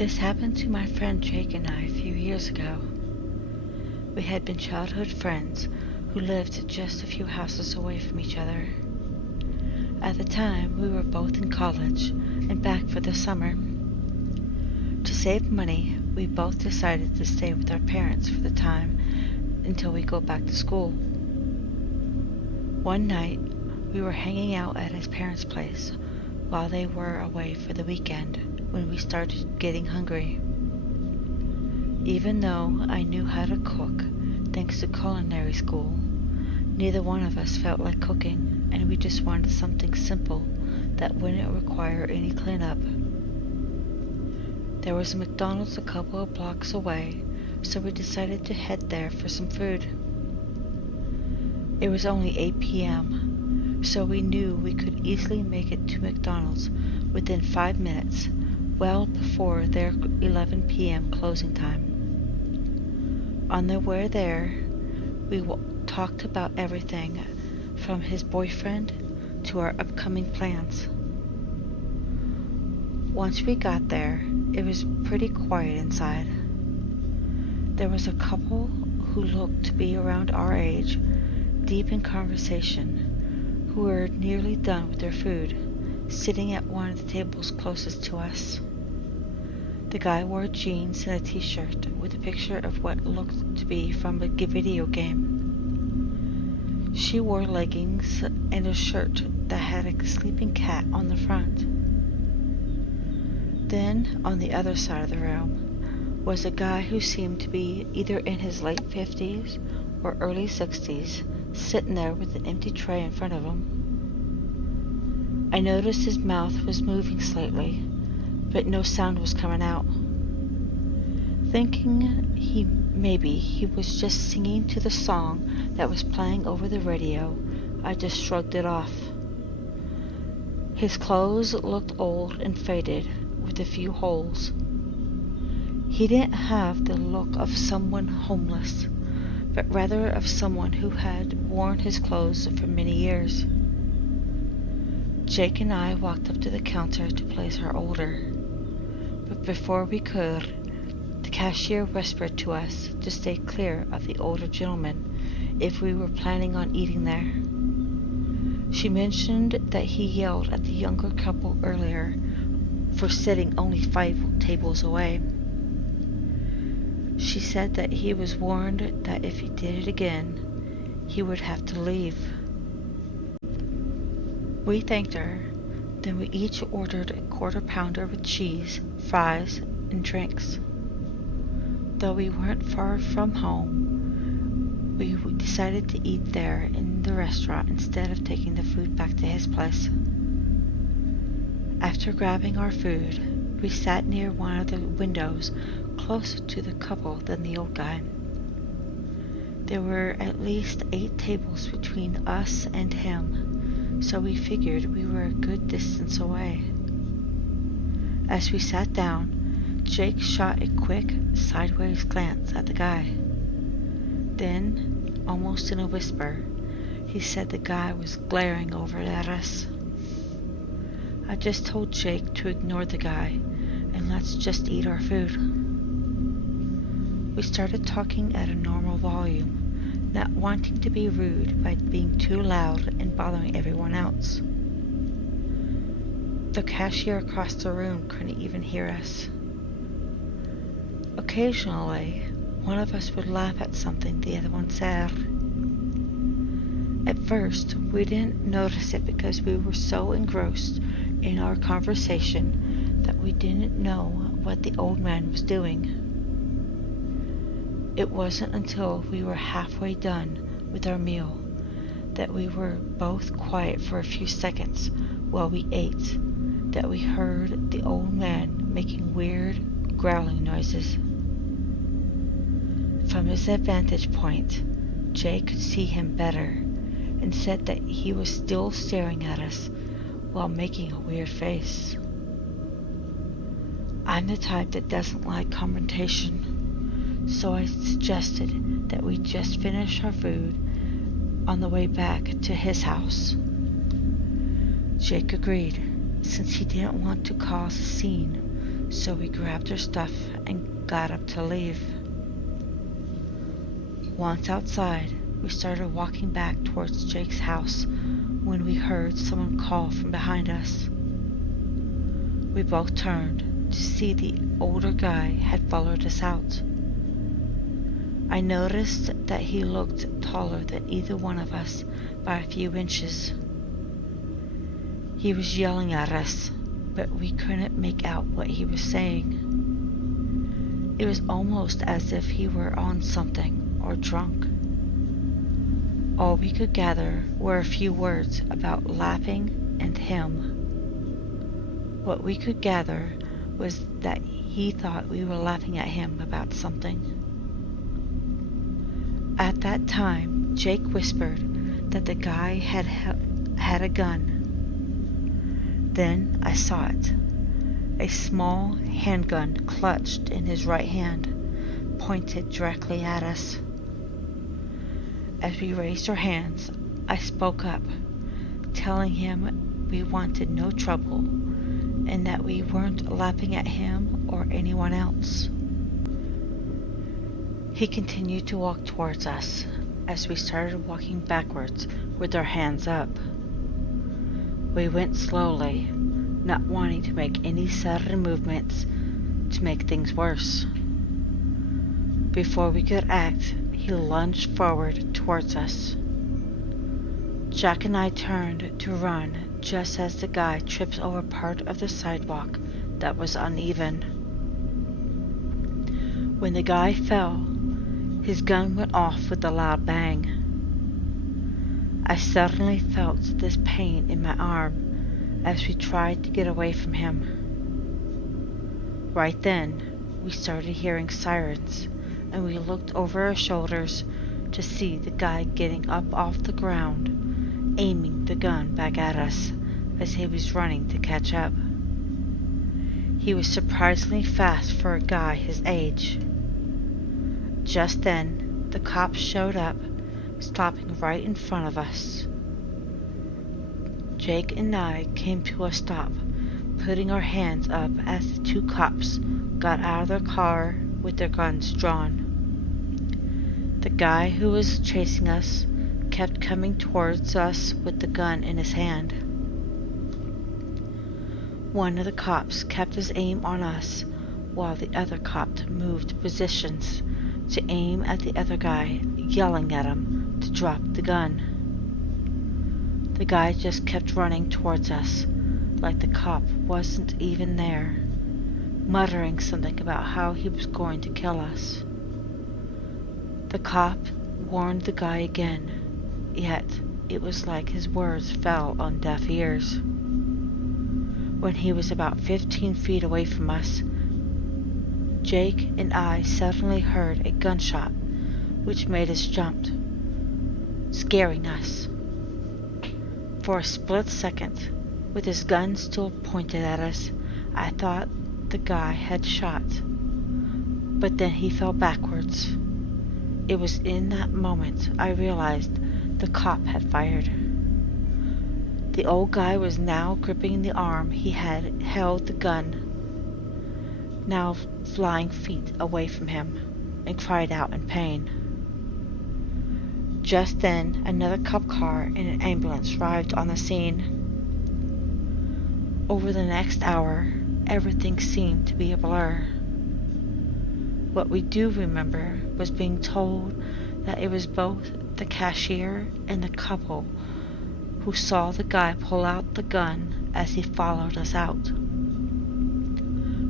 This happened to my friend Jake and I a few years ago. We had been childhood friends who lived just a few houses away from each other. At the time, we were both in college and back for the summer. To save money, we both decided to stay with our parents for the time until we go back to school. One night, we were hanging out at his parents' place while they were away for the weekend when we started getting hungry. Even though I knew how to cook, thanks to culinary school, neither one of us felt like cooking, and we just wanted something simple that wouldn't require any cleanup. There was a McDonald's a couple of blocks away, so we decided to head there for some food. It was only 8 p.m., so we knew we could easily make it to McDonald's within 5 minutes, well before their 11 p.m. closing time. On the way there, we talked about everything from his boyfriend to our upcoming plans. Once we got there, it was pretty quiet inside. There was a couple who looked to be around our age, deep in conversation, who were nearly done with their food, sitting at one of the tables closest to us. The guy wore jeans and a t-shirt with a picture of what looked to be from a video game. She wore leggings and a shirt that had a sleeping cat on the front. Then, on the other side of the room, was a guy who seemed to be either in his late 50s or early 60s, sitting there with an empty tray in front of him. I noticed his mouth was moving slightly, but no sound was coming out. Thinking maybe he was just singing to the song that was playing over the radio, I just shrugged it off. His clothes looked old and faded, with a few holes. He didn't have the look of someone homeless, but rather of someone who had worn his clothes for many years. Jake and I walked up to the counter to place our order, but before we could, the cashier whispered to us to stay clear of the older gentleman if we were planning on eating there. She mentioned that he yelled at the younger couple earlier for sitting only 5 tables away. She said that he was warned that if he did it again, he would have to leave. We thanked her, then we each ordered a quarter pounder with cheese, fries, and drinks. Though we weren't far from home, we decided to eat there in the restaurant instead of taking the food back to his place. After grabbing our food, we sat near one of the windows closer to the couple than the old guy. There were at least 8 tables between us and him, so we figured we were a good distance away. As we sat down, Jake shot a quick, sideways glance at the guy. Then, almost in a whisper, he said the guy was glaring over at us. I just told Jake to ignore the guy and let's just eat our food. We started talking at a normal volume, not wanting to be rude by being too loud and bothering everyone else. The cashier across the room couldn't even hear us. Occasionally, one of us would laugh at something the other one said. At first, we didn't notice it because we were so engrossed in our conversation that we didn't know what the old man was doing. It wasn't until we were halfway done with our meal that we were both quiet for a few seconds while we ate that we heard the old man making weird, growling noises. From his vantage point, Jay could see him better and said that he was still staring at us while making a weird face. I'm the type that doesn't like confrontation, so I suggested that we just finish our food on the way back to his house. Jake agreed, since he didn't want to cause a scene, so we grabbed our stuff and got up to leave. Once outside, we started walking back towards Jake's house when we heard someone call from behind us. We both turned to see the older guy had followed us out. I noticed that he looked taller than either one of us by a few inches. He was yelling at us, but we couldn't make out what he was saying. It was almost as if he were on something or drunk. All we could gather were a few words about laughing and him. What we could gather was that he thought we were laughing at him about something. At that time, Jake whispered that the guy had a gun. Then I saw it. A small handgun clutched in his right hand, pointed directly at us. As we raised our hands, I spoke up, telling him we wanted no trouble and that we weren't laughing at him or anyone else. He continued to walk towards us as we started walking backwards with our hands up. We went slowly, not wanting to make any sudden movements to make things worse. Before we could act, he lunged forward towards us. Jack and I turned to run just as the guy trips over part of the sidewalk that was uneven. When the guy fell, his gun went off with a loud bang. I suddenly felt this pain in my arm as we tried to get away from him. Right then, we started hearing sirens, and we looked over our shoulders to see the guy getting up off the ground, aiming the gun back at us as he was running to catch up. He was surprisingly fast for a guy his age. Just then, the cops showed up, stopping right in front of us. Jake and I came to a stop, putting our hands up as the two cops got out of their car with their guns drawn. The guy who was chasing us kept coming towards us with the gun in his hand. One of the cops kept his aim on us, while the other cop moved positions to aim at the other guy, yelling at him to drop the gun. The guy just kept running towards us, like the cop wasn't even there, muttering something about how he was going to kill us. The cop warned the guy again, yet it was like his words fell on deaf ears. When he was about 15 feet away from us, Jake and I suddenly heard a gunshot, which made us jump, scaring us. For a split second, with his gun still pointed at us, I thought the guy had shot, but then he fell backwards. It was in that moment I realized the cop had fired. The old guy was now gripping the arm he had held the gun, now flying feet away from him, and cried out in pain. Just then, another cop car and an ambulance arrived on the scene. Over the next hour, everything seemed to be a blur. What we do remember was being told that it was both the cashier and the couple who saw the guy pull out the gun as he followed us out.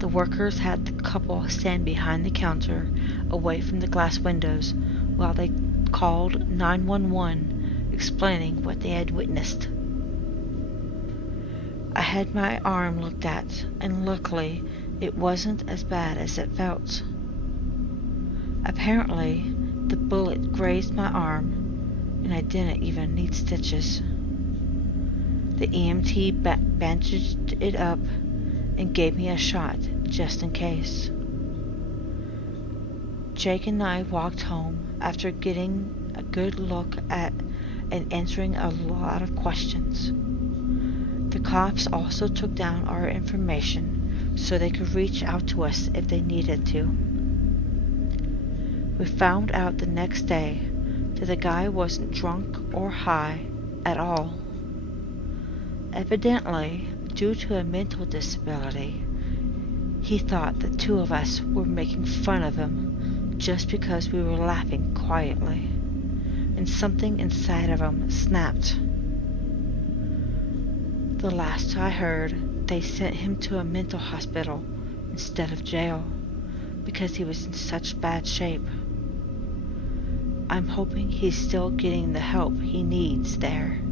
The workers had the couple stand behind the counter, away from the glass windows, while they called 911, explaining what they had witnessed. I had my arm looked at, and luckily it wasn't as bad as it felt. Apparently, the bullet grazed my arm, and I didn't even need stitches. The EMT bandaged it up and gave me a shot just in case. Jake and I walked home after getting a good look at and answering a lot of questions. The cops also took down our information so they could reach out to us if they needed to. We found out the next day that the guy wasn't drunk or high at all. Evidently, due to a mental disability, he thought the two of us were making fun of him just because we were laughing quietly, and something inside of him snapped. The last I heard, they sent him to a mental hospital instead of jail because he was in such bad shape. I'm hoping he's still getting the help he needs there.